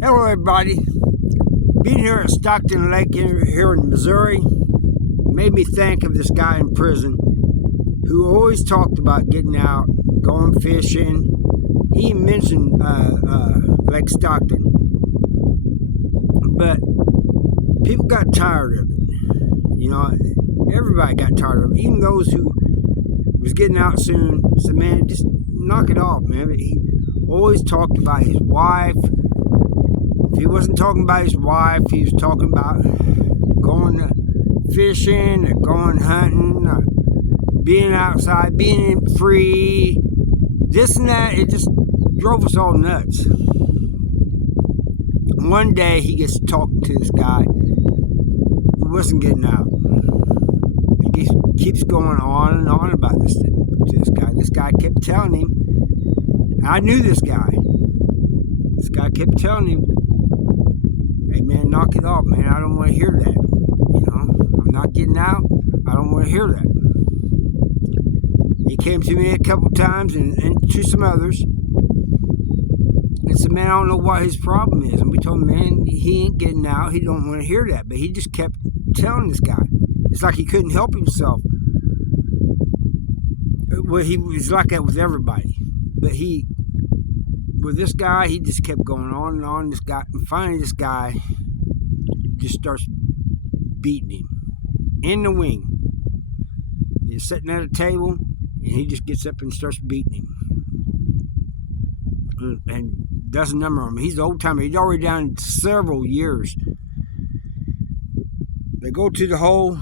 Hello, everybody. Being here at Stockton Lake here in Missouri made me think of this guy in prison who always talked about getting out, going fishing. He mentioned Lake Stockton, but people got tired of it. You know, everybody got tired of it. Even those who was getting out soon said, "Man, just knock it off, man." But he always talked about his wife. If he wasn't talking about his wife, he was talking about going fishing or going hunting or being outside, being free, this and that. It just drove us all nuts. One day he gets talking to this guy who wasn't getting out. He keeps going on and on about this to this guy. This guy kept telling him, I knew this guy. This guy kept telling him, "Hey man, knock it off, man. I don't want to hear that. You know, I'm not getting out. I don't want to hear that." He came to me a couple times and to some others and said, "Man, I don't know what his problem is." And we told him, "Man, he ain't getting out. He don't want to hear that." But he just kept telling this guy. It's like he couldn't help himself. Well, he was like that with everybody. But with this guy, he just kept going on and on. This guy, and finally, this guy just starts beating him in the wing. He's sitting at a table, and he just gets up and starts beating him, and does a number on him. He's the old timer. He's already down several years. They go to the hole.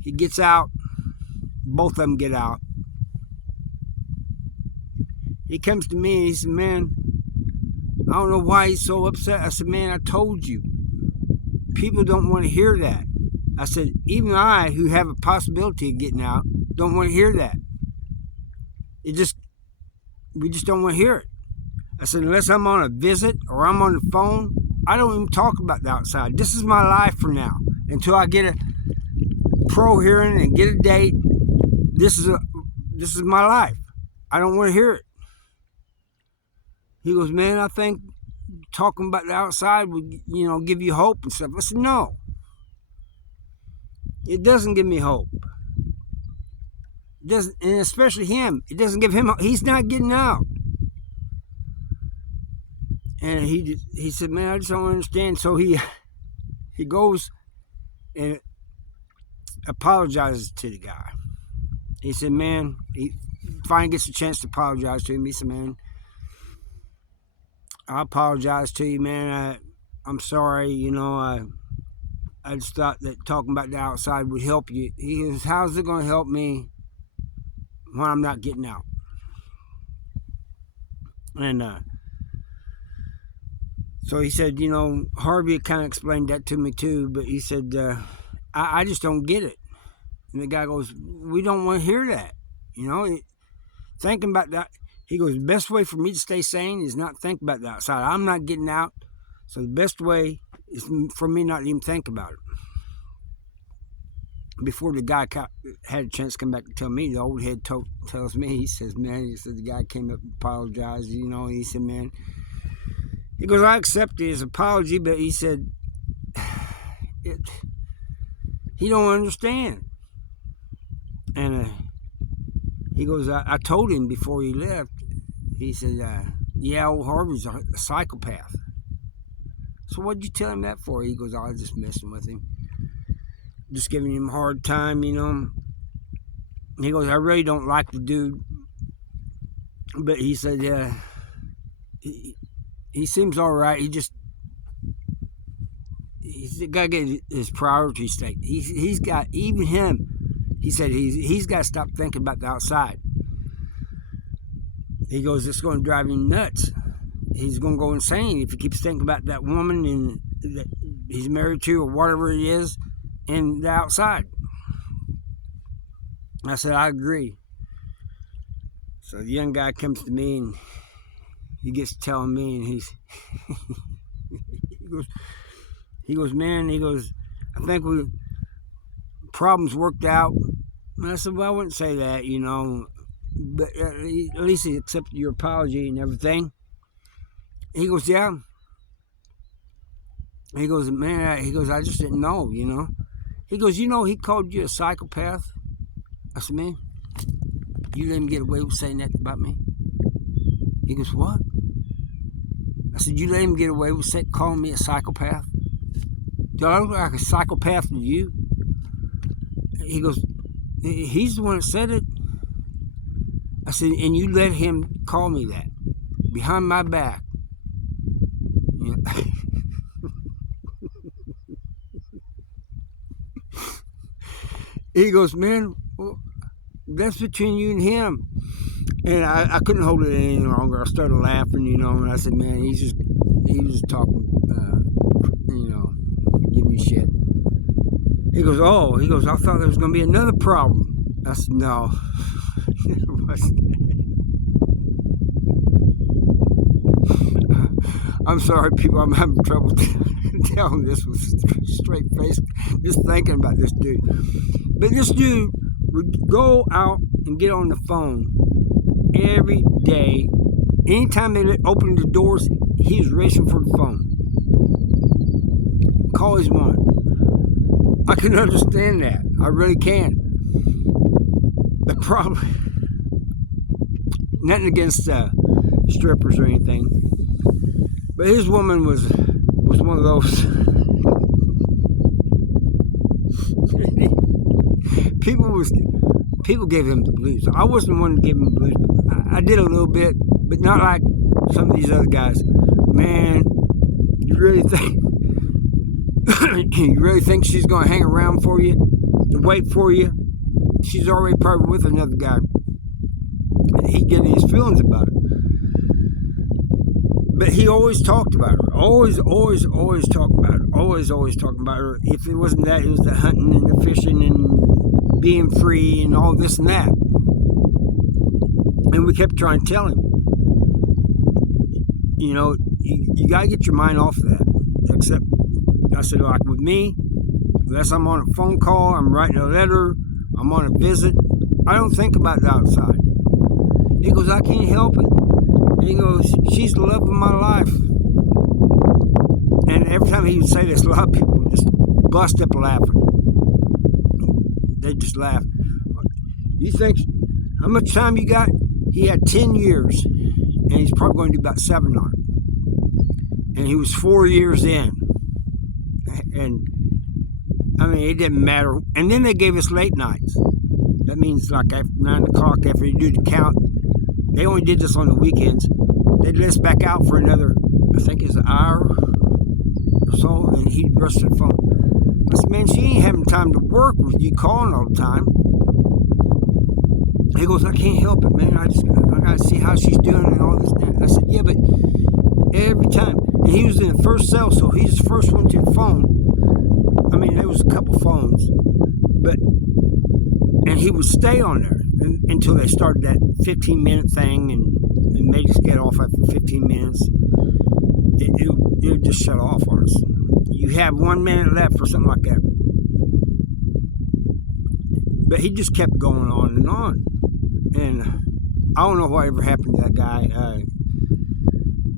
He gets out. Both of them get out. He comes to me and he said, "Man, I don't know why he's so upset." I said, "Man, I told you. People don't want to hear that." I said, "Even I, who have a possibility of getting out, don't want to hear that. We just don't want to hear it." I said, "Unless I'm on a visit or I'm on the phone, I don't even talk about the outside. This is my life for now. Until I get a pro hearing and get a date, this is my life. I don't want to hear it." He goes, "Man, I think talking about the outside would, give you hope and stuff." I said, "No, it doesn't give me hope. It doesn't, and especially him. It doesn't give him. He's not getting out." And he said, "Man, I just don't understand." So he goes and apologizes to the guy. He said, "Man," he finally gets a chance to apologize to him. He said, "Man, I apologize to you, man. I'm sorry. I just thought that talking about the outside would help you." He goes, "How's it going to help me when I'm not getting out?" And so he said, Harvey kind of explained that to me too, but he said, I just don't get it. And the guy goes, "We don't want to hear that. Thinking about that." He goes, "The best way for me to stay sane is not think about the outside. I'm not getting out, so the best way is for me not to even think about it." Before the guy had a chance to come back and tell me, the old head tells me, he says, "Man," he said, "the guy came up and apologized, he said, "Man," he goes, "I accept his apology, but," he said, "he don't understand." And he goes, I told him before he left." He said, "Yeah, old Harvey's a psychopath." "So what'd you tell him that for?" He goes, "I was just messing with him. Just giving him a hard time, He goes, "I really don't like the dude." But he said, he seems all right. He's got to get his priorities straight. He's got, even him, he said he's got to stop thinking about the outside. He goes, "It's going to drive him nuts. He's going to go insane if he keeps thinking about that woman and that he's married to or whatever it is and the outside." I said, "I agree." So the young guy comes to me and he gets telling me, and he goes, "Man," he goes, "I think problems worked out." And I said, "Well, I wouldn't say that, but at least he accepted your apology and everything." He goes, "Yeah, He goes, man, he goes, I just didn't know, you know. He goes, you know, he called you a psychopath. I said, man, you let him get away with saying that about me? He goes, what? I said, you let him get away with calling me a psychopath? Do I look like a psychopath to you? He goes, he's the one that said it. I said, and you let him call me that behind my back. You know? He goes, man, well, that's between you and him. And I couldn't hold it any longer. I started laughing, you know, and I said, man, he was talking, you know, giving me shit. He goes, I thought there was going to be another problem. I said, no, it wasn't. I'm sorry, people, I'm having trouble telling this with a straight face, just thinking about this dude. But this dude would go out and get on the phone every day. Anytime they opened the doors, he was racing for the phone. Call his woman. I can understand that. I really can. The problem, nothing against strippers or anything, but his woman was one of those. People gave him the blues. I wasn't one to give him the blues. I did a little bit, but not like some of these other guys. Man, you really think she's gonna hang around for you, to wait for you? She's already probably with another guy. He'd get his feelings about it. But he always talked about her. Always talking about her. Always talking about her. If it wasn't that, it was the hunting and the fishing and being free and all this and that. And we kept trying to tell him, you know, you got to get your mind off of that. Except, I said, like with me, unless I'm on a phone call, I'm writing a letter, I'm on a visit, I don't think about the outside. He goes, I can't help it. He goes, she's the love of my life. And every time he would say this, a lot of people would just bust up laughing. They just laugh. You think, how much time you got? He had 10 years, and he's probably going to do about 7 on it. And he was 4 years in. And, I mean, it didn't matter. And then they gave us late nights. That means like after 9 o'clock, after you do the count, they only did this on the weekends. They'd let us back out for another, I think it's an hour or so, and he'd rush to the phone. I said, man, she ain't having time to work with you calling all the time. He goes, I can't help it, man. I got to see how she's doing and all this and that. I said, yeah, but every time. And he was in the first cell, so he's the first one to the phone. I mean, there was a couple phones, and he would stay on there until they started that 15-minute thing and made us get off after 15 minutes. It would just shut off on us. You have 1 minute left or something like that. But he just kept going on and on. And I don't know what ever happened to that guy.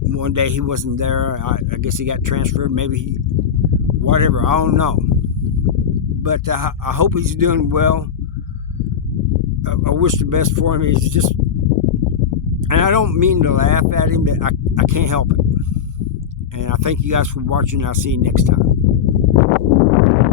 One day he wasn't there. I guess he got transferred. Maybe whatever. I don't know. But I hope he's doing well. I wish the best for him. He's just, and I don't mean to laugh at him, but I can't help it. And I thank you guys for watching. I'll see you next time.